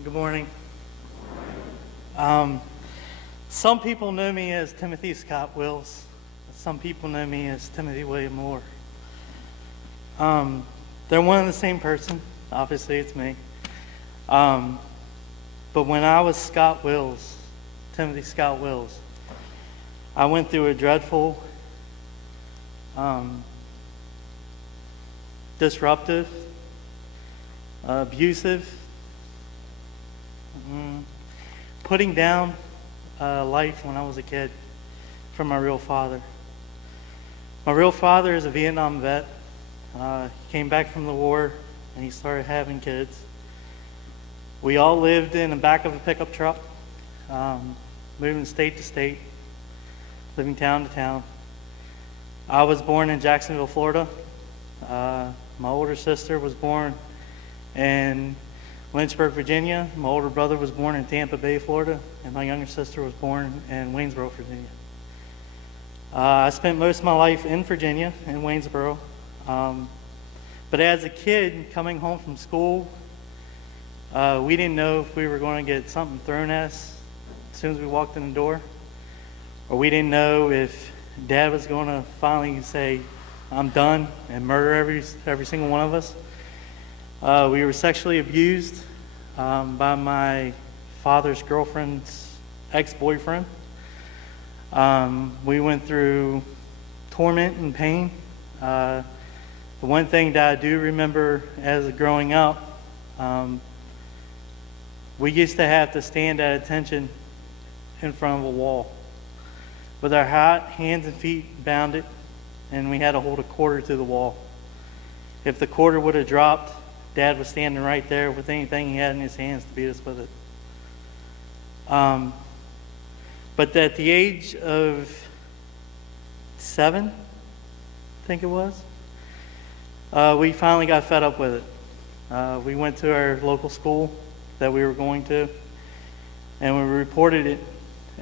Good morning. Um, some people know me as Timothy Scott Wills. Some people know me as Timothy William Lohr. They're one and the same person. Obviously, it's me. But when I was Scott Wills, Timothy Scott Wills, I went through a dreadful, disruptive, abusive, putting down life when I was a kid from my real father. My real father is a Vietnam vet. He came back from the war and he started having kids. We all lived in the back of a pickup truck, moving state to state, living town to town. I was born in Jacksonville, Florida. My older sister was born in Lynchburg, Virginia. My older brother was born in Tampa Bay, Florida, and my younger sister was born in Waynesboro, Virginia. I spent most of my life in Virginia, in Waynesboro. But as a kid, coming home from school, we didn't know if we were going to get something thrown at us as soon as we walked in the door, or we didn't know if Dad was going to finally say, "I'm done," and murder every single one of us. We were sexually abused by my father's girlfriend's ex-boyfriend. We went through torment and pain. The one thing that I do remember as growing up, we used to have to stand at attention in front of a wall with our hands and feet bounded, and we had to hold a quarter to the wall. If the quarter would have dropped, Dad was standing right there with anything he had in his hands to beat us with it. But at the age of 7, I think it was, we finally got fed up with it. We went to our local school that we were going to, and we reported it,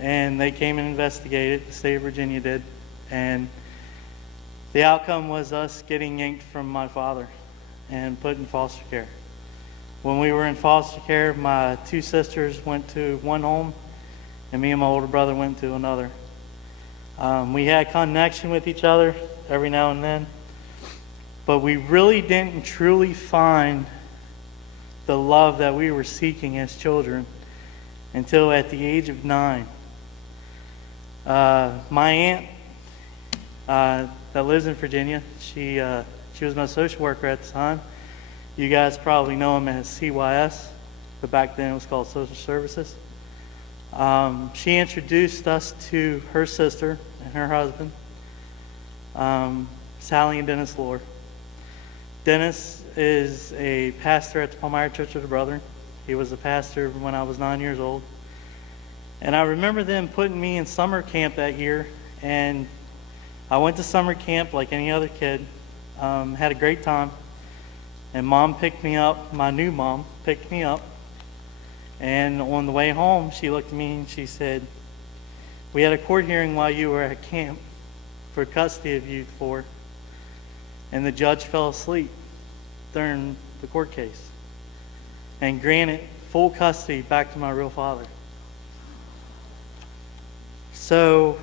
and they came and investigated, the state of Virginia did, and the outcome was us getting yanked from my father and put in foster care. When we were in foster care, my 2 sisters went to one home, and me and my older brother went to another. We had connection with each other every now and then, but we really didn't truly find the love that we were seeking as children until at the age of 9. My aunt that lives in Virginia, she was my social worker at the time. You guys probably know him as CYS, but back then it was called Social Services. She introduced us to her sister and her husband, Sally and Dennis Lohr. Dennis is a pastor at the Palmyra Church of the Brethren. He was a pastor when I was 9 years old. And I remember them putting me in summer camp that year, and I went to summer camp like any other kid, had a great time, and Mom picked me up, my new mom picked me up, and on the way home, she looked at me and she said, "We had a court hearing while you were at camp for custody of you 4, and the judge fell asleep during the court case and granted full custody back to my real father." So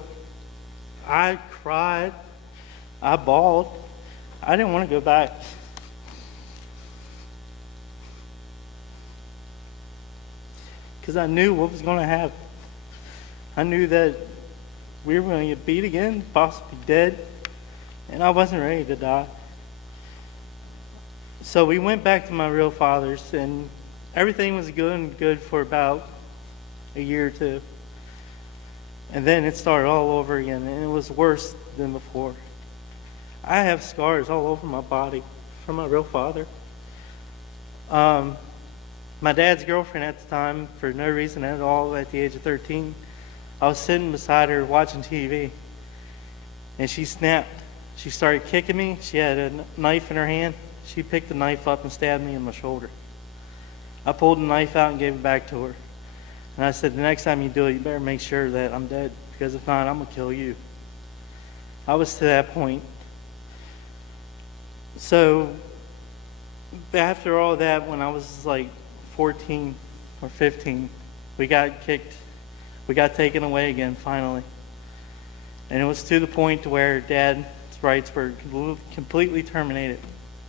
I cried, I bawled. I didn't want to go back. Because I knew what was going to happen. I knew that we were going to get beat again, possibly dead, and I wasn't ready to die. So we went back to my real father's, and everything was good for about a year or 2. And then it started all over again, and it was worse than before. I have scars all over my body from my real father. My dad's girlfriend at the time, for no reason at all, at the age of 13, I was sitting beside her watching TV, and she snapped. She started kicking me. She had a knife in her hand. She picked the knife up and stabbed me in my shoulder. I pulled the knife out and gave it back to her. And I said, "The next time you do it, you better make sure that I'm dead, because if not, I'm going to kill you." I was to that point. So after all that, when I was like 14, or 15, we got kicked. We got taken away again, finally. And it was to the point to where Dad's rights were completely terminated.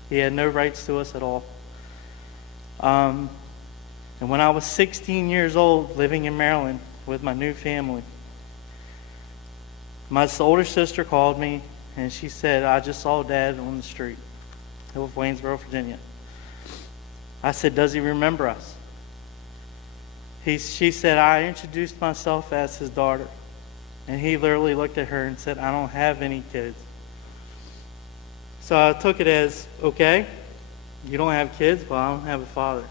He had no rights to us at all. And when I was 16 years old, living in Maryland with my new family, my older sister called me, and she said, I just saw Dad on the street of Waynesboro, Virginia. I said, does he remember us? She said, I introduced myself as his daughter. And he literally looked at her and said, I don't have any kids. So I took it as, okay, you don't have kids? Well, I don't have a father.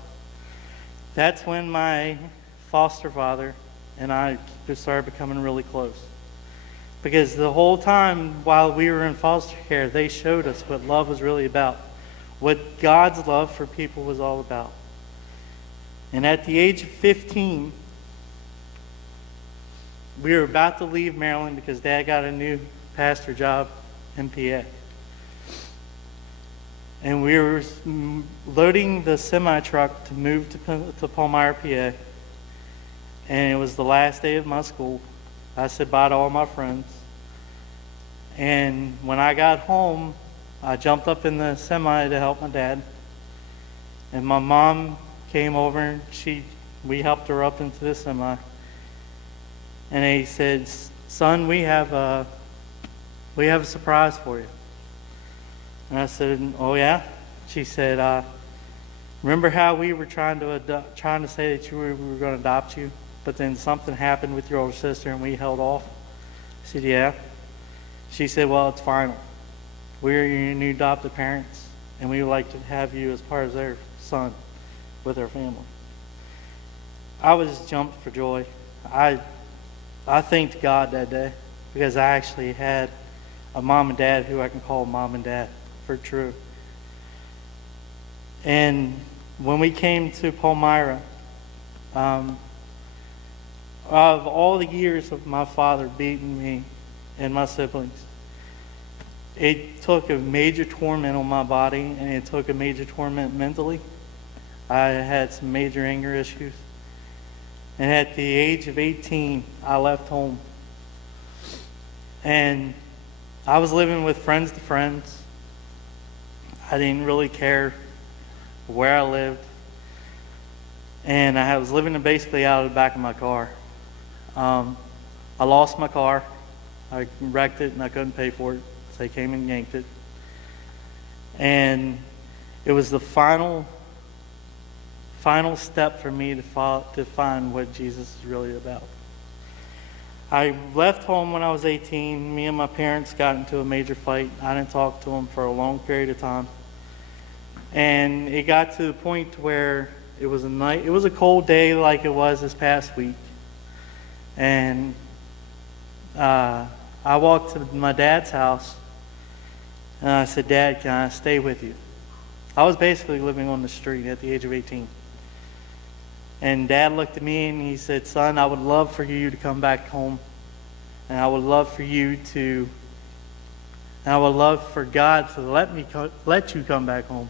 That's when my foster father and I just started becoming really close. Because the whole time while we were in foster care, they showed us what love was really about, what God's love for people was all about. And at the age of 15, we were about to leave Maryland because Dad got a new pastor job in PA. And we were loading the semi-truck to move to Palmyra, PA. And it was the last day of my school. I said bye to all my friends. And when I got home, I jumped up in the semi to help my dad. And my mom came over and we helped her up into the semi. And they said, son, we have a surprise for you. And I said, oh yeah? She said, remember how we were trying to say that we were going to adopt you, but then something happened with your older sister and we held off? I said, yeah. She said, well, it's final. We're your new adopted parents, and we would like to have you as part of their son with our family. I was jumped for joy. I thanked God that day because I actually had a mom and dad who I can call mom and dad for true. And when we came to Palmyra, of all the years of my father beating me and my siblings, it took a major torment on my body, and it took a major torment mentally. I had some major anger issues. And at the age of 18, I left home. And I was living with friends to friends. I didn't really care where I lived. And I was living basically out of the back of my car. I lost my car. I wrecked it and I couldn't pay for it. So they came and yanked it. And it was the final step for me to find what Jesus is really about. I left home when I was 18. Me and my parents got into a major fight. I didn't talk to them for a long period of time. And it got to the point where it was a cold day like it was this past week. And I walked to my dad's house and I said, Dad, can I stay with you? I was basically living on the street at the age of 18. And Dad looked at me and he said, son, I would love for you to come back home. And I would love for God to let you come back home.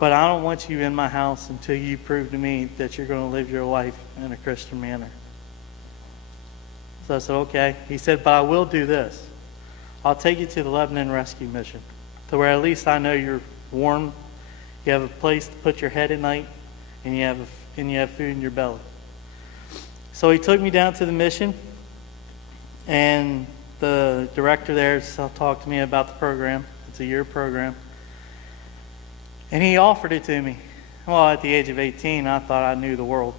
But I don't want you in my house until you prove to me that you're going to live your life in a Christian manner. So I said, okay. He said, but I will do this. I'll take you to the Lebanon Rescue Mission, to where at least I know you're warm, you have a place to put your head at night, and you have food in your belly. So he took me down to the mission, and the director there talked to me about the program. It's a year program. And he offered it to me. Well, at the age of 18, I thought I knew the world.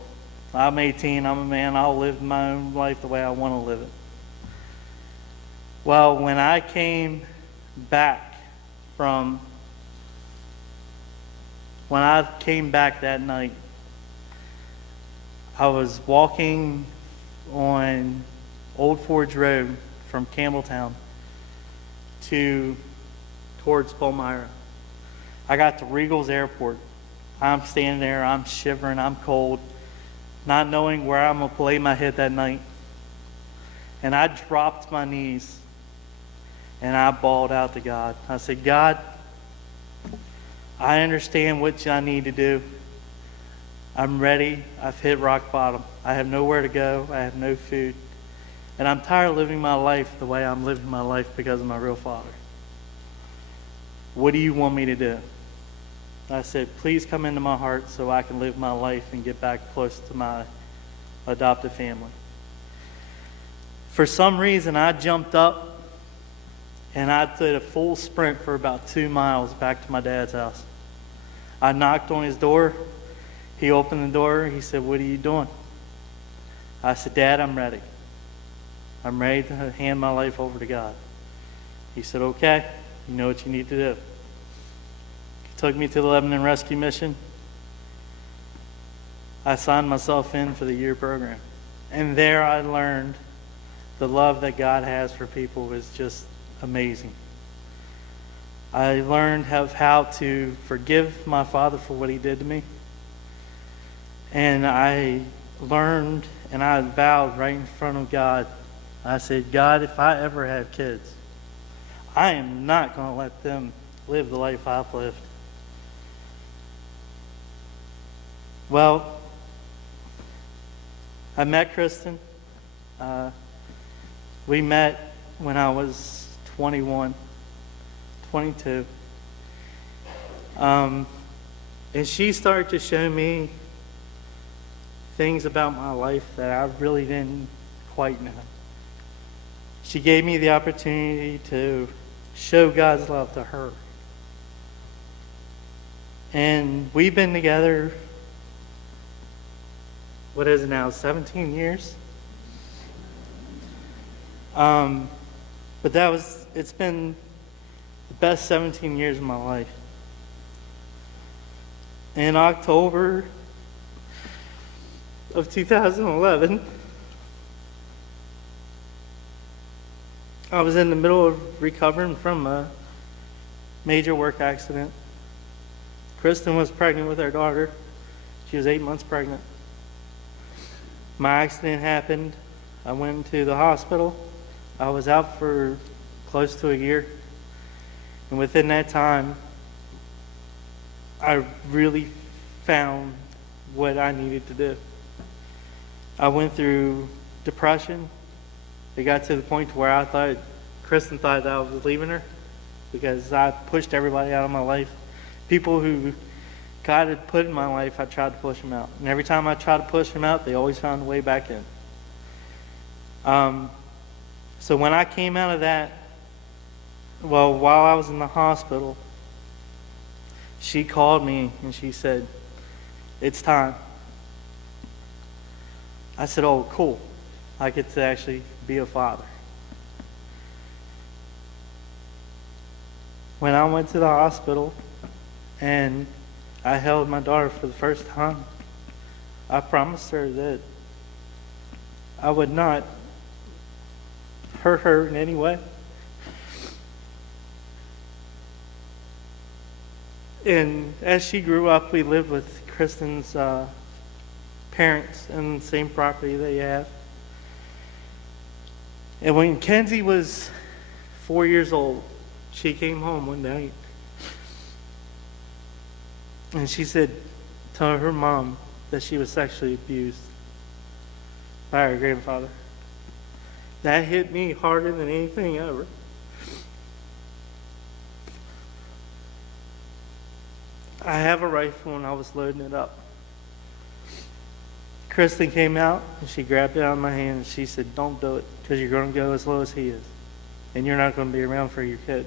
I'm 18, I'm a man, I'll live my own life the way I want to live it. Well, when I came back that night, I was walking on Old Forge Road from Campbelltown towards Palmyra. I got to Regal's Airport. I'm standing there, I'm shivering, I'm cold, not knowing where I'm going to lay my head that night. And I dropped my knees and I bawled out to God. I said, God, I understand what I need to do. I'm ready. I've hit rock bottom. I have nowhere to go. I have no food. And I'm tired of living my life the way I'm living my life because of my real father. What do you want me to do? I said, please come into my heart so I can live my life and get back close to my adopted family. For some reason, I jumped up and I did a full sprint for about 2 miles back to my dad's house. I knocked on his door. He opened the door. He said, what are you doing? I said, Dad, I'm ready. I'm ready to hand my life over to God. He said, okay, you know what you need to do. He took me to the Lebanon Rescue Mission. I signed myself in for the year program. And there I learned the love that God has for people is just amazing. I learned how to forgive my father for what he did to me. And I learned and I vowed right in front of God, I said, God, if I ever have kids, I am not going to let them live the life I've lived. Well, I met Kristen. We met when I was 21, 22. And she started to show me things about my life that I really didn't quite know. She gave me the opportunity to show God's love to her. And we've been together, what is it now, 17 years? But it's been the best 17 years of my life. In October of 2011, I was in the middle of recovering from a major work accident. Kristen was pregnant with our daughter. She was 8 months pregnant. My accident happened. I went to the hospital. I was out for close to a year. And within that time, I really found what I needed to do. I went through depression. It got to the point where Kristen thought that I was leaving her because I pushed everybody out of my life. People who God had put in my life, I tried to push them out. And every time I tried to push them out, they always found a way back in. So when I came out of that, while I was in the hospital, she called me and she said, it's time. I said, oh, cool. I get to actually be a father. When I went to the hospital and I held my daughter for the first time, I promised her that I would not hurt her in any way. And as she grew up, we lived with Kristen's parents in the same property they have. And when Kenzie was 4 years old, she came home one night. And she said, tell her mom that she was sexually abused by her grandfather. That hit me harder than anything ever. I have a rifle and I was loading it up. Kristen came out and she grabbed it out of my hand and she said, don't do it because you're going to go as low as he is. And you're not going to be around for your kid.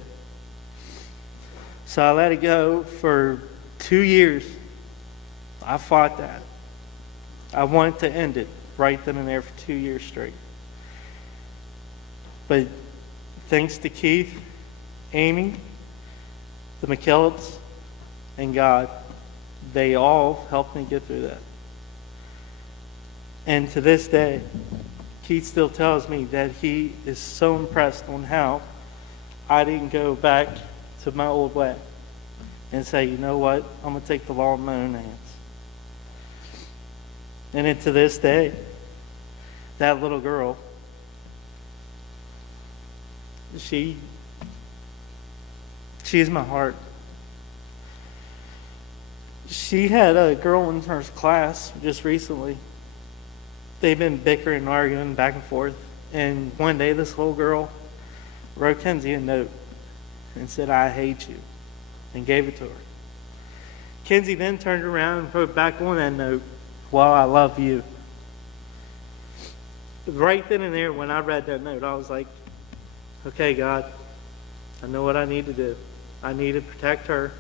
So I let it go for 2 years. I fought that. I wanted to end it right then and there for 2 years straight. But thanks to Keith, Amy, the McKellips, and God, they all helped me get through that. And to this day, Keith still tells me that he is so impressed on how I didn't go back to my old way and say, you know what, I'm going to take the law in my own hands. And then to this day, that little girl, she is my heart. She had a girl in her class just recently. They've been bickering and arguing back and forth. And one day this little girl wrote Kenzie a note and said, "I hate you," and gave it to her. Kenzie then turned around and wrote back on that note, "Well, I love you." Right then and there, when I read that note, I was like, okay, God, I know what I need to do. I need to protect her.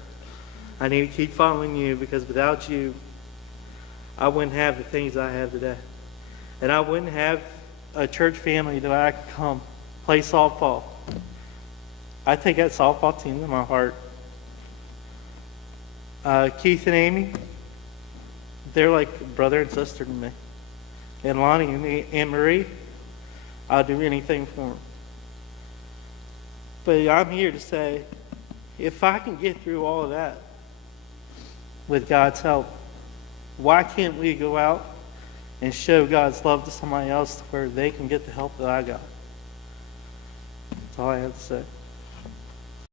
I need to keep following you, because without you, I wouldn't have the things I have today. And I wouldn't have a church family that I could come play softball. I take that softball team to my heart. Keith and Amy, they're like brother and sister to me. And Lonnie and Anne Marie, I'll do anything for them. But I'm here to say, if I can get through all of that with God's help, why can't we go out and show God's love to somebody else to where they can get the help that I got? That's all I have to say.